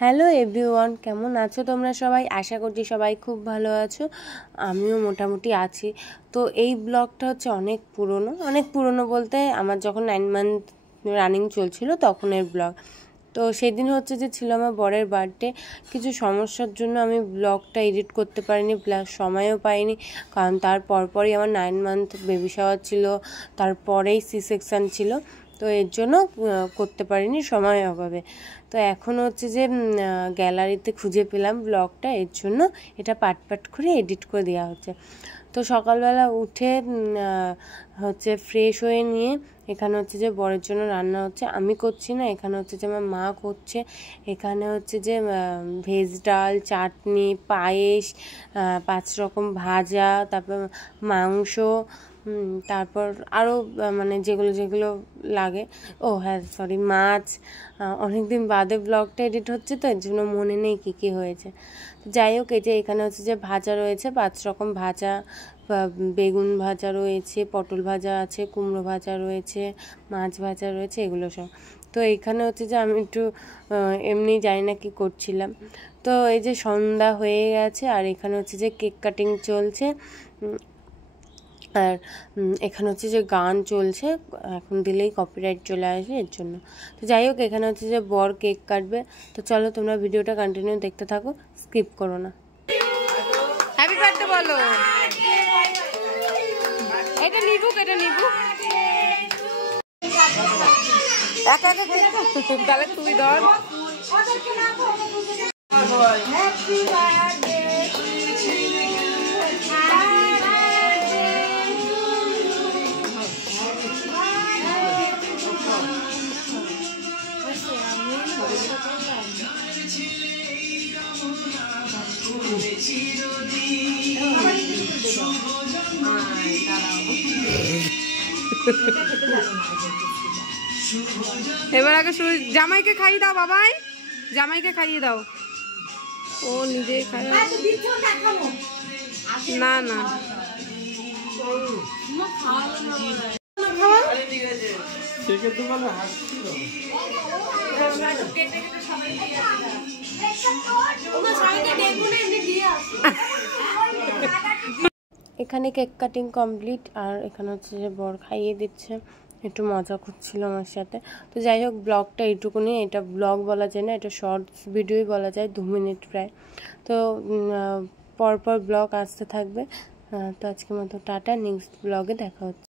Hello everyone, কেমন আছো তোমরা সবাই? আশা করছি সবাই খুব ভালো আছো। আমিও মোটামুটি আছি। তো এই ব্লগটা হচ্ছে অনেক পুরনো বলতে আমার যখন 9 মান্থ রানিং চলছিল তখনের ব্লগ। তো সেদিন হচ্ছে যে ছিল আমার বরের বার্থডে। কিছু সমস্যার জন্য আমি ব্লগটা এডিট করতে পারিনি, প্লাস সময়ও পাইনি, কারণ তার পরপরই আমার 9 মান্থ বেবি শাওয়ার ছিল, তারপরেই সি সেকশান ছিল। তো এর জন্য করতে পারিনি সময় অভাবে। তো এখন হচ্ছে যে গ্যালারিতে খুঁজে পেলাম ব্লগটা, এর জন্য এটা পাট করে এডিট করে দেওয়া হচ্ছে। তো সকালবেলা উঠে হচ্ছে ফ্রেশ হয়ে নিয়ে এখানে হচ্ছে যে বরের জন্য রান্না হচ্ছে, আমি করছি না, এখানে হচ্ছে যে আমার মা করছে। এখানে হচ্ছে যে ভেজ ডাল, চাটনি, পায়েস, 5 রকম ভাজা, তারপর মাংস, তারপর আরও মানে যেগুলো লাগে, ও হ্যাঁ সরি মাছ। অনেকদিন বাদে ব্লগটা এডিট হচ্ছে তো এর জন্য মনে নেই কী হয়েছে। যাই হোক, এই যে এখানে হচ্ছে যে ভাজা রয়েছে 5 রকম ভাজা, বেগুন ভাজা রয়েছে, পটল ভাজা আছে, কুমড়ো ভাজা রয়েছে, মাছ ভাজা রয়েছে, এগুলো সব। তো এখানে হচ্ছে যে আমি একটু এমনি জানি না কি করছিলাম। তো এই যে সন্ধ্যা হয়ে গেছে আর এখানে হচ্ছে যে কেক কাটিং চলছে, আর এখানে হচ্ছে যে গান চলছে, এখন দিলেই কপিরাইট চলে আসবে এর জন্য। তো যাই হোক, এখানে হচ্ছে যে বর কেক কাটবে। তো চলো তোমরা ভিডিওটা কন্টিনিউ দেখতে থাকো, স্কিপ করো না। হ্যাপি বার্থডে বলো। এটা নিবুক একা তাহলে তুই ধর। এবার আগে জামাইকে খাইয়ে দাও, বাবাই জামাইকে খাইয়ে দাও। ও নিজে খায় না না এখানে কেক কাটিং কমপ্লিট, আর এখানে হচ্ছে যে বর খাইয়ে দিচ্ছে, একটু মজা করছিল আমার সাথে। তো যাই হোক, ব্লগটা এইটুকুনি, এটা ব্লগ বলা যায় না, এটা শর্টস ভিডিওই বলা যায়, 2 মিনিট প্রায়। তো পরপর ব্লগ আসতে থাকবে। তো আজকের মতো টাটা, নেক্সট ব্লগে দেখা হচ্ছে।